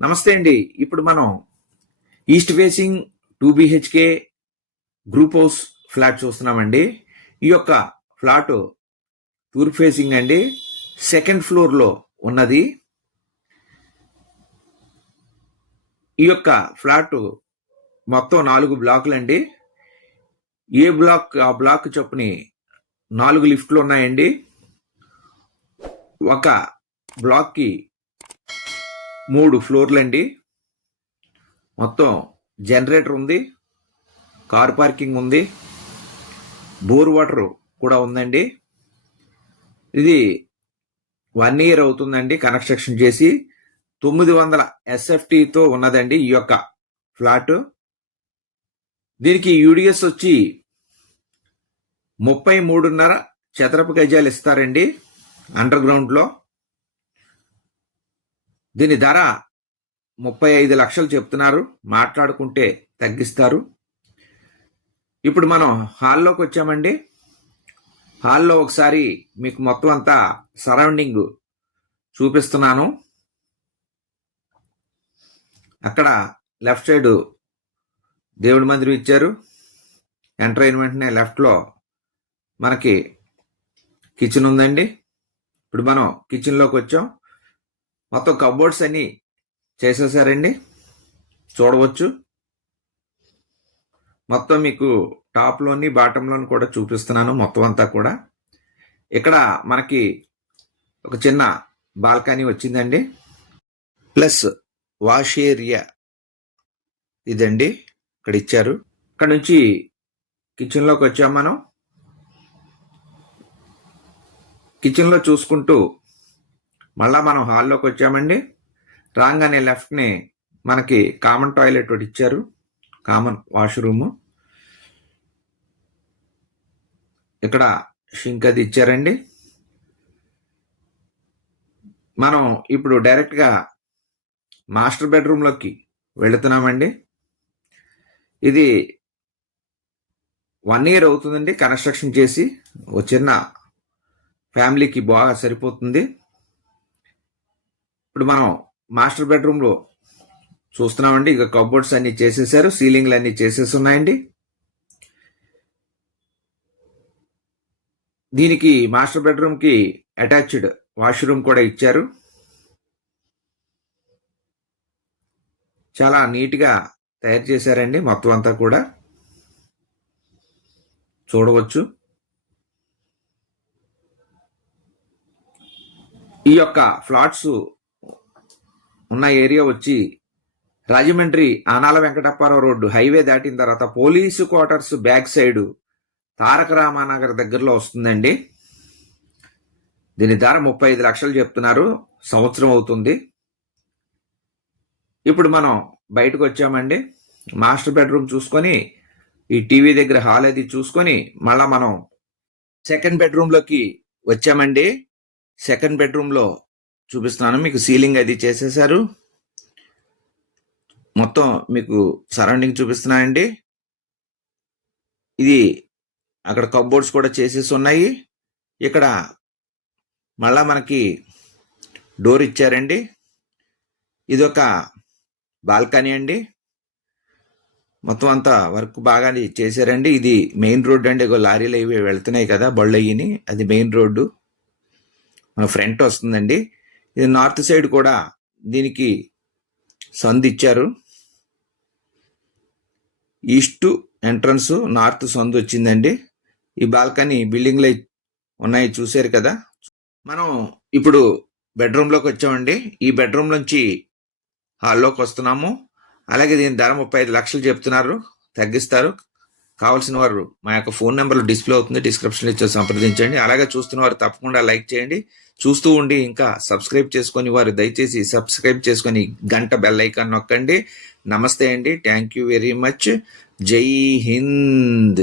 నమస్తే అండి. ఇప్పుడు మనం east facing 2 BHK group house flat చూస్తున్నామండి. ఈ యొక్క ఫ్లాట్ తూర్పు ఫేసింగ్ అండి. సెకండ్ ఫ్లోర్లో ఉన్నది. ఈ యొక్క ఫ్లాట్ మొత్తం 4 బ్లాకులు అండి. ఏ బ్లాక్ ఆ బ్లాక్ చొప్పుని 4 లిఫ్ట్లు ఉన్నాయండి. ఒక బ్లాక్కి 3 ఫ్లోర్లు అండి. మొత్తం జనరేటర్ ఉంది, కార్ పార్కింగ్ ఉంది, బోర్ వాటర్ కూడా ఉందండి. ఇది 1 ఇయర్ అవుతుందండి కన్స్ట్రక్షన్ చేసి. 900 SFTతో ఉన్నదండి ఈ యొక్క ఫ్లాట్. దీనికి యూడిఎస్ వచ్చి 33.5 చదరపు గజాలు ఇస్తారండి అండర్ గ్రౌండ్లో. దీని ధర 35 లక్షలు చెప్తున్నారు, మాట్లాడుకుంటే తగ్గిస్తారు. ఇప్పుడు మనం హాల్లోకి వచ్చామండి. హాల్లో ఒకసారి మీకు మొత్తం అంతా సరౌండింగ్ చూపిస్తున్నాను. అక్కడ లెఫ్ట్ సైడ్ దేవుడి మందిరం ఇచ్చారు. ఎంటర్ అయిన వెంటనే లెఫ్ట్లో మనకి కిచెన్ ఉందండి. ఇప్పుడు మనం కిచెన్లోకి వచ్చాం. మొత్తం కబోర్డ్స్ అన్నీ చేసేసారండి, చూడవచ్చు. మొత్తం మీకు టాప్లోని బాటంలోని కూడా చూపిస్తున్నాను మొత్తం అంతా కూడా. ఇక్కడ మనకి ఒక చిన్న బాల్కనీ వచ్చిందండి, ప్లస్ వాష్ ఏరియా ఇదండి ఇక్కడ ఇచ్చారు. ఇక్కడ నుంచి కిచెన్లోకి వచ్చాం మనం. కిచెన్లో చూసుకుంటూ మళ్ళా మనం హాల్లోకి వచ్చామండి. రాగానే లెఫ్ట్ని మనకి కామన్ టాయిలెట్ ఒకటి ఇచ్చారు, కామన్ వాష్రూము. ఇక్కడ షింక్ అది ఇచ్చారండి. మనం ఇప్పుడు డైరెక్ట్గా మాస్టర్ బెడ్రూమ్లోకి వెళుతున్నామండి. ఇది 1 ఇయర్ అవుతుందండి కన్స్ట్రక్షన్ చేసి. ఒక చిన్న ఫ్యామిలీకి బాగా సరిపోతుంది. ఇప్పుడు మనం మాస్టర్ బెడ్రూమ్లో చూస్తున్నామండి. ఇక కబోర్డ్స్ అన్ని చేసేసారు, సీలింగ్లు అన్ని చేసేసి ఉన్నాయండి. దీనికి మాస్టర్ బెడ్రూమ్కి అటాచ్డ్ వాష్రూమ్ కూడా ఇచ్చారు. చాలా నీట్గా తయారు చేశారండి మొత్తం అంతా కూడా, చూడవచ్చు. ఈ యొక్క ఫ్లాట్స్ ఉన్న ఏరియా వచ్చి రాజమండ్రి ఆనాల వెంకటప్పారావు రోడ్డు హైవే దాటిన తర్వాత పోలీసు క్వార్టర్స్ బ్యాక్ సైడ్ తారక రామానగర్ దగ్గరలో వస్తుందండి. దీని ధర 35 లక్షలు చెప్తున్నారు, సంవత్సరం అవుతుంది. ఇప్పుడు మనం బయటకు వచ్చామండి. మాస్టర్ బెడ్రూమ్ చూసుకొని ఈ టీవీ దగ్గర హాల్ అది చూసుకొని మళ్ళా మనం సెకండ్ బెడ్రూమ్లోకి వచ్చామండి. సెకండ్ బెడ్రూమ్లో చూపిస్తున్నాను మీకు. సీలింగ్ అది చేసేసారు, మొత్తం మీకు సరౌండింగ్ చూపిస్తున్నానండి. ఇది అక్కడ కబోర్డ్స్ కూడా చేసేసి ఉన్నాయి. ఇక్కడ మళ్ళా మనకి డోర్ ఇచ్చారండి. ఇది ఒక బాల్కనీ అండి. మొత్తం అంతా వర్క్ బాగా చేశారండి. ఇది మెయిన్ రోడ్డు అండి. లారీలు అవి వెళ్తున్నాయి కదా, బళ్ళు అయ్యిని, అది మెయిన్ రోడ్డు మన ఫ్రంట్ వస్తుందండి. ఇది నార్త్ సైడ్ కూడా దీనికి సందు ఇచ్చారు. ఈస్ట్ ఎంట్రన్స్, నార్త్ సందు వచ్చిందండి. ఈ బాల్కనీ బిల్డింగ్లో ఉన్నాయి, చూశారు కదా. మనం ఇప్పుడు బెడ్రూమ్లోకి వచ్చామండి. ఈ బెడ్రూమ్ నుంచి హాల్లోకి వస్తున్నాము. అలాగే దీని ధర 35 లక్షలు చెప్తున్నారు, తగ్గిస్తారు. కావాల్సిన వారు మా యొక్క ఫోన్ నెంబర్లు డిస్ప్లే అవుతుంది, డిస్క్రిప్షన్లో ఇచ్చి సంప్రదించండి. అలాగే చూస్తున్న వారు తప్పకుండా లైక్ చేయండి. చూస్తూ ఉండి ఇంకా సబ్స్క్రైబ్ చేసుకొని వారు దయచేసి సబ్స్క్రైబ్ చేసుకొని గంట బెల్ ఐకాన్ నొక్కండి. నమస్తే అండి, థ్యాంక్ యూ వెరీ మచ్. జై హింద్.